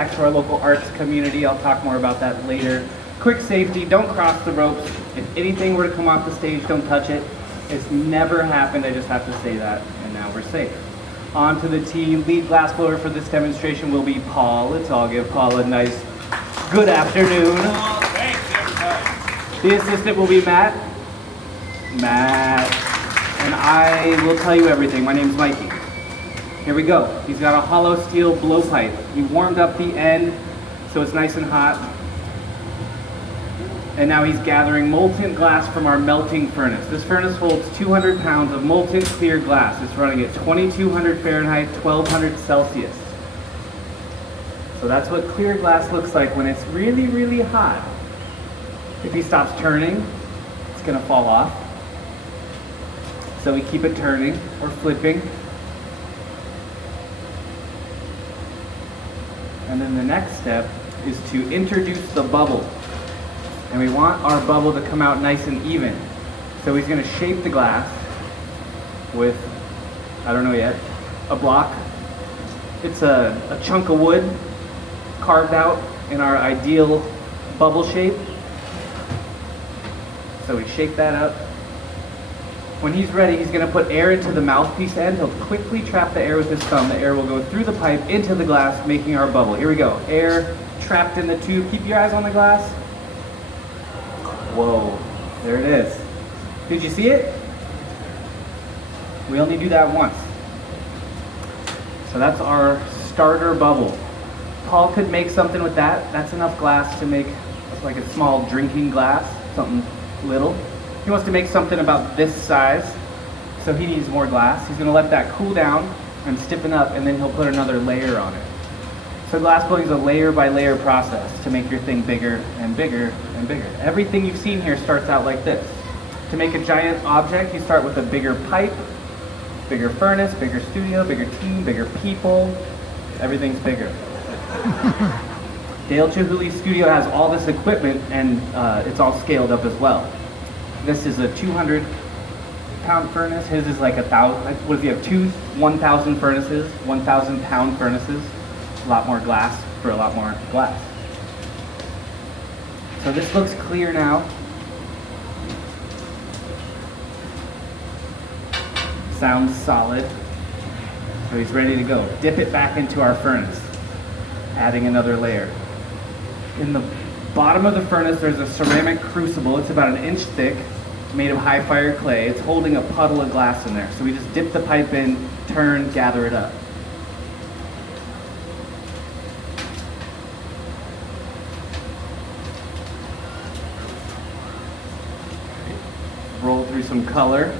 Back to our local arts community. I'll talk more about that later. Quick safety, don't cross the ropes. If anything were to come off the stage, don't touch it. It's never happened, I just have to say that, and now we're safe. On to the team. Lead glassblower for this demonstration will be Paul. Let's all give Paul a nice good afternoon. Thanks, everybody. The assistant will be Matt. And I will tell you everything. My name's Mikey. Here we go. He's got a hollow steel blowpipe. He warmed up the end so it's nice and hot. And now he's gathering molten glass from our melting furnace. This furnace holds 200 pounds of molten clear glass. It's running at 2200 Fahrenheit, 1200 Celsius. So that's what clear glass looks like when it's really, really hot. If he stops turning, it's gonna fall off. So we keep it turning or flipping. And then the next step is to introduce the bubble. And we want our bubble to come out nice and even. So he's gonna shape the glass with, I don't know yet, a block. It's a chunk of wood carved out in our ideal bubble shape. So we shake that up. When he's ready, he's gonna put air into the mouthpiece end. He'll quickly trap the air with his thumb. The air will go through the pipe into the glass, making our bubble. Here we go. Air trapped in the tube. Keep your eyes on the glass. Whoa, there it is. Did you see it? We only do that once. So that's our starter bubble. Paul could make something with that. That's enough glass to make like a small drinking glass, something little. He wants to make something about this size, so he needs more glass. He's gonna let that cool down and stiffen up, and then he'll put another layer on it. So glass blowing is a layer by layer process to make your thing bigger and bigger and bigger. Everything you've seen here starts out like this. To make a giant object, you start with a bigger pipe, bigger furnace, bigger studio, bigger team, bigger people. Everything's bigger. Dale Chihuly studio has all this equipment, and it's all scaled up as well. This is a 200-pound furnace. His is like 1,000. What does he have? Two 1,000 furnaces, 1,000-pound furnaces. A lot more glass for a lot more glass. So this looks clear now. Sounds solid. So he's ready to go. Dip it back into our furnace, adding another layer. In the bottom of the furnace, there's a ceramic crucible. It's about 1 inch thick, made of high fire clay. It's holding a puddle of glass in there. So we just dip the pipe in, turn, gather it up. Roll through some color.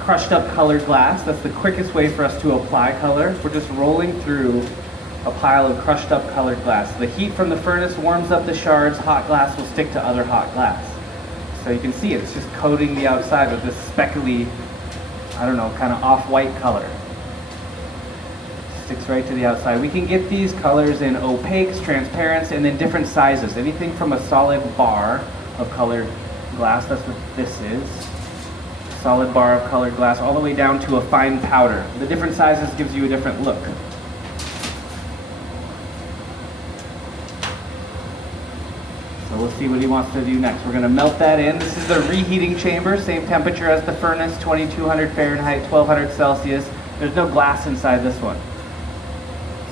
Crushed up colored glass. That's the quickest way for us to apply color. We're just rolling through a pile of crushed up colored glass. The heat from the furnace warms up the shards. Hot glass will stick to other hot glass. So you can see it's just coating the outside with this speckly, I don't know, kind of off-white color. Sticks right to the outside. We can get these colors in opaques, transparents, and then different sizes. Anything from a solid bar of colored glass, that's what this is. Solid bar of colored glass, all the way down to a fine powder. The different sizes gives you a different look. So we'll see what he wants to do next. We're going to melt that in. This is the reheating chamber, same temperature as the furnace, 2200 Fahrenheit, 1200 Celsius. There's no glass inside this one.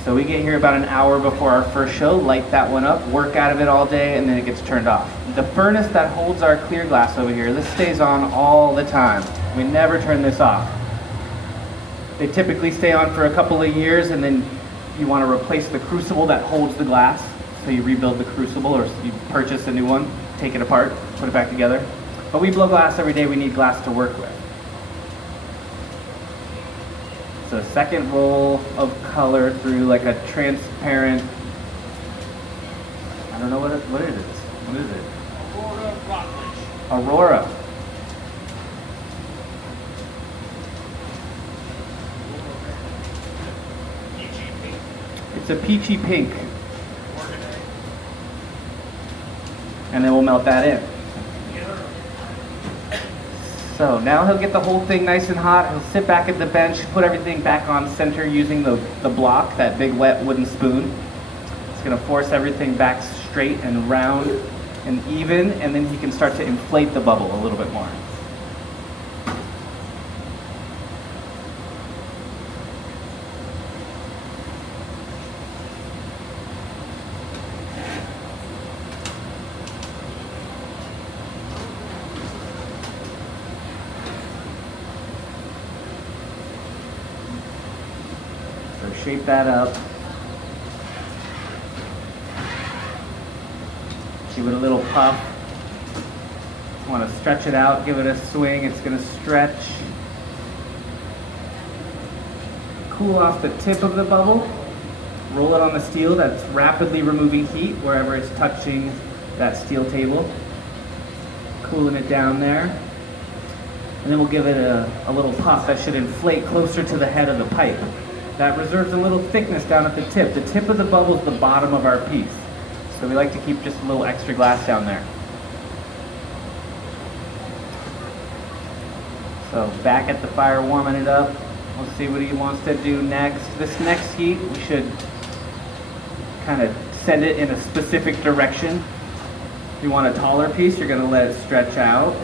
So we get here about an hour before our first show, light that one up, work out of it all day, and then it gets turned off. The furnace that holds our clear glass over here, this stays on all the time. We never turn this off. They typically stay on for a couple of years, and then you want to replace the crucible that holds the glass. So you rebuild the crucible, or you purchase a new one, take it apart, put it back together. But we blow glass every day. We need glass to work with. So a second roll of color through like a transparent, I don't know what it is. What is it? Aurora Rockledge. Aurora. Peachy pink. It's a peachy pink. And then we'll melt that in. So now he'll get the whole thing nice and hot. He'll sit back at the bench, put everything back on center using the block, that big wet wooden spoon. It's gonna force everything back straight and round and even, and then you can start to inflate the bubble a little bit more. So shape that up. Give it a little puff. Want to stretch it out, give it a swing. It's going to stretch. Cool off the tip of the bubble. Roll it on the steel. That's rapidly removing heat wherever it's touching that steel table. Cooling it down there. And then we'll give it a little puff that should inflate closer to the head of the pipe. That reserves a little thickness down at the tip. The tip of the bubble is the bottom of our piece. So we like to keep just a little extra glass down there. So back at the fire, warming it up. We'll see what he wants to do next. This next heat, we should kind of send it in a specific direction. If you want a taller piece, you're gonna let it stretch out.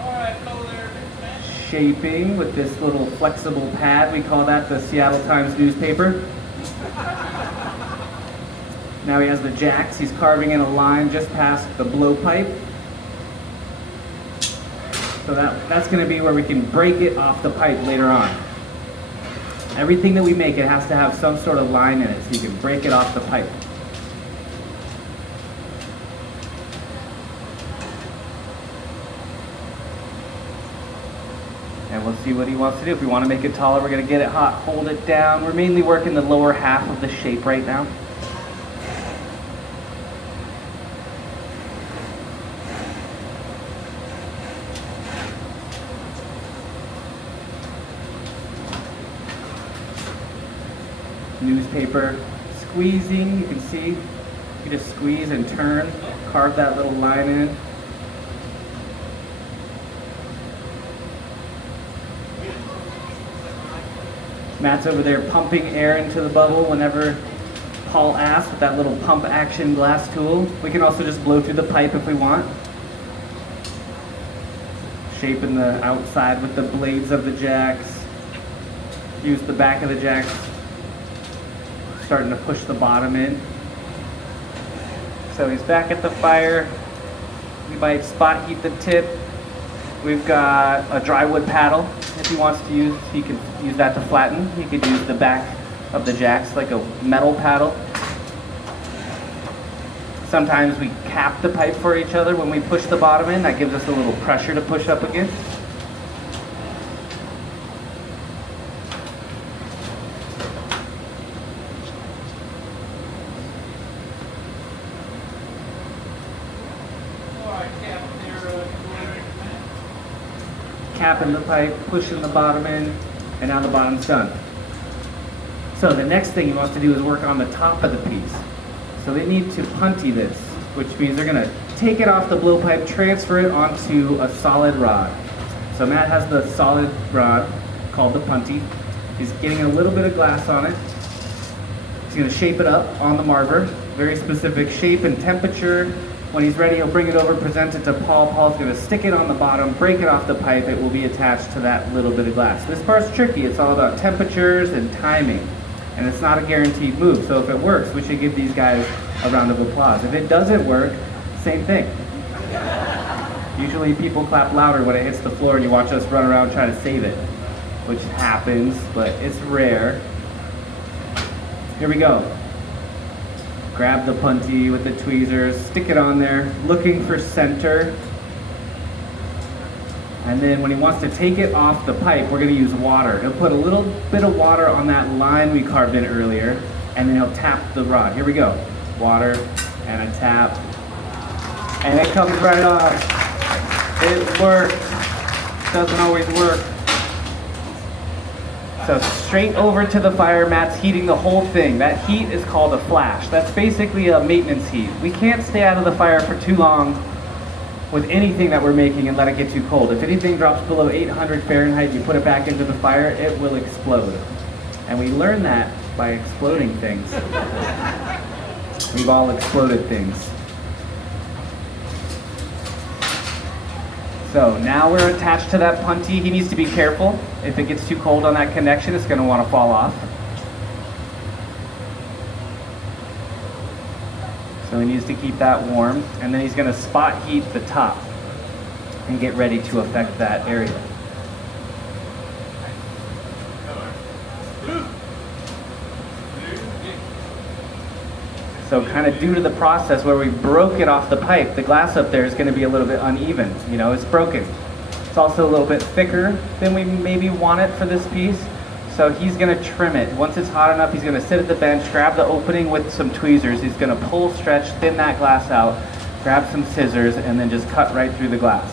All right, hello there, big man. Shaping with this little flexible pad. We call that the Seattle Times newspaper. Now he has the jacks. He's carving in a line just past the blowpipe. So that's going to be where we can break it off the pipe later on. Everything that we make, it has to have some sort of line in it so you can break it off the pipe. And we'll see what he wants to do. If we want to make it taller, we're going to get it hot, hold it down. We're mainly working the lower half of the shape right now. Newspaper squeezing, you can see, you just squeeze and turn, carve that little line in. Matt's over there pumping air into the bubble whenever Paul asks with that little pump action glass tool. We can also just blow through the pipe if we want. Shaping the outside with the blades of the jacks. Use the back of the jacks. Starting to push the bottom in. So he's back at the fire. We might spot heat the tip. We've got a dry wood paddle. If he wants to use, he can use that to flatten. He could use the back of the jacks like a metal paddle. Sometimes we cap the pipe for each other when we push the bottom in. That gives us a little pressure to push up against. Capping the pipe, pushing the bottom in, and now the bottom's done. So the next thing he wants to do is work on the top of the piece. So they need to punty this, which means they're gonna take it off the blowpipe, transfer it onto a solid rod. So Matt has the solid rod called the punty. He's getting a little bit of glass on it. He's gonna shape it up on the marver, very specific shape and temperature. When he's ready, he'll bring it over, present it to Paul. Paul's gonna stick it on the bottom, break it off the pipe. It will be attached to that little bit of glass. This part's tricky. It's all about temperatures and timing. And it's not a guaranteed move. So if it works, we should give these guys a round of applause. If it doesn't work, same thing. Usually people clap louder when it hits the floor and you watch us run around trying to save it, which happens, but it's rare. Here we go. Grab the punty with the tweezers, stick it on there, looking for center. And then when he wants to take it off the pipe, we're gonna use water. He'll put a little bit of water on that line we carved in earlier, and then he'll tap the rod. Here we go. Water and a tap. And it comes right off. It works. Doesn't always work. So straight over to the fire. Matt's heating the whole thing. That heat is called a flash. That's basically a maintenance heat. We can't stay out of the fire for too long with anything that we're making and let it get too cold. If anything drops below 800 Fahrenheit, you put it back into the fire, it will explode. And we learn that by exploding things. We've all exploded things. So now we're attached to that puntee. He needs to be careful. If it gets too cold on that connection, it's going to want to fall off. So he needs to keep that warm, and then he's going to spot heat the top and get ready to affect that area. So kind of due to the process where we broke it off the pipe, the glass up there is going to be a little bit uneven. You know, it's broken. It's also a little bit thicker than we maybe want it for this piece. So he's going to trim it. Once it's hot enough, he's going to sit at the bench, grab the opening with some tweezers. He's going to pull, stretch, thin that glass out, grab some scissors, and then just cut right through the glass.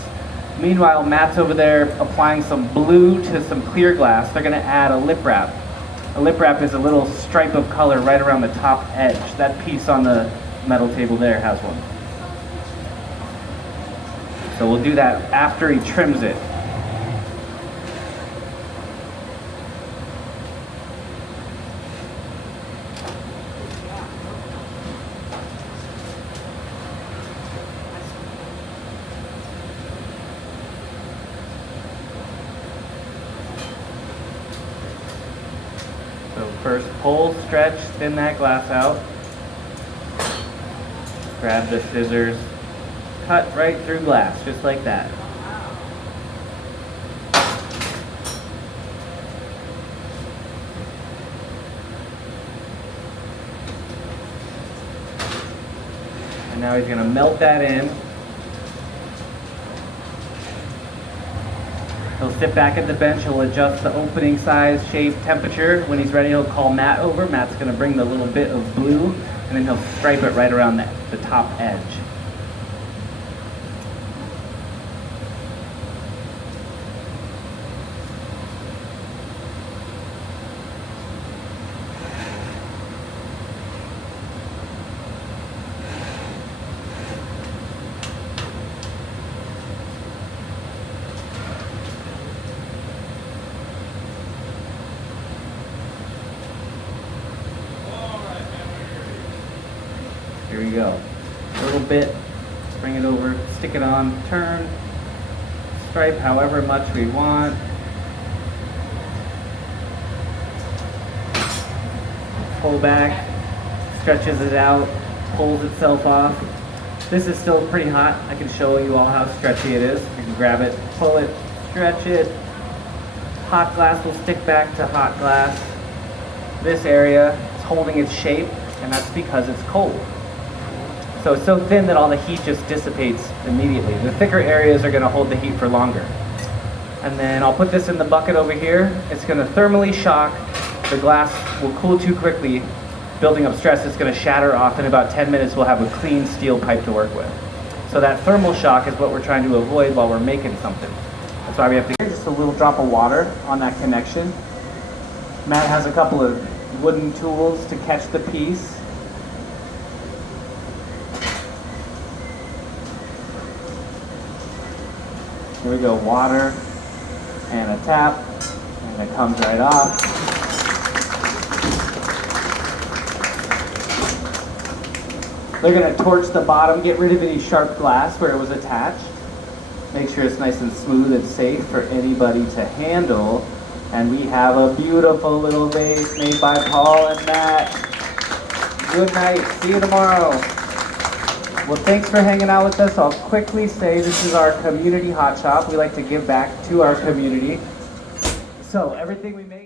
Meanwhile, Matt's over there applying some blue to some clear glass. They're going to add a lip wrap. A lip wrap is a little stripe of color right around the top edge. That piece on the metal table there has one. So we'll do that after he trims it. So first pull, stretch, thin that glass out. Grab the scissors, cut right through glass, just like that. And now he's going to melt that in. He'll sit back at the bench, he'll adjust the opening size, shape, temperature. When he's ready, he'll call Matt over. Matt's going to bring the little bit of blue, and then he'll stripe it right around the top edge. Here we go. A little bit, bring it over, stick it on, turn, stripe however much we want. Pull back, stretches it out, pulls itself off. This is still pretty hot. I can show you all how stretchy it is. You can grab it, pull it, stretch it. Hot glass will stick back to hot glass. This area is holding its shape, and that's because it's cold. So it's so thin that all the heat just dissipates immediately. The thicker areas are going to hold the heat for longer. And then I'll put this in the bucket over here. It's going to thermally shock. The glass will cool too quickly, building up stress. It's going to shatter off. In about 10 minutes, we'll have a clean steel pipe to work with. So that thermal shock is what we're trying to avoid while we're making something. That's why we have to get just a little drop of water on that connection. Matt has a couple of wooden tools to catch the piece. Here we go, water and a tap, and it comes right off. They're going to torch the bottom, get rid of any sharp glass where it was attached. Make sure it's nice and smooth and safe for anybody to handle. And we have a beautiful little vase made by Paul and Matt. Good night. See you tomorrow. Well, thanks for hanging out with us. I'll quickly say this is our community hot shop. We like to give back to our community. So everything we make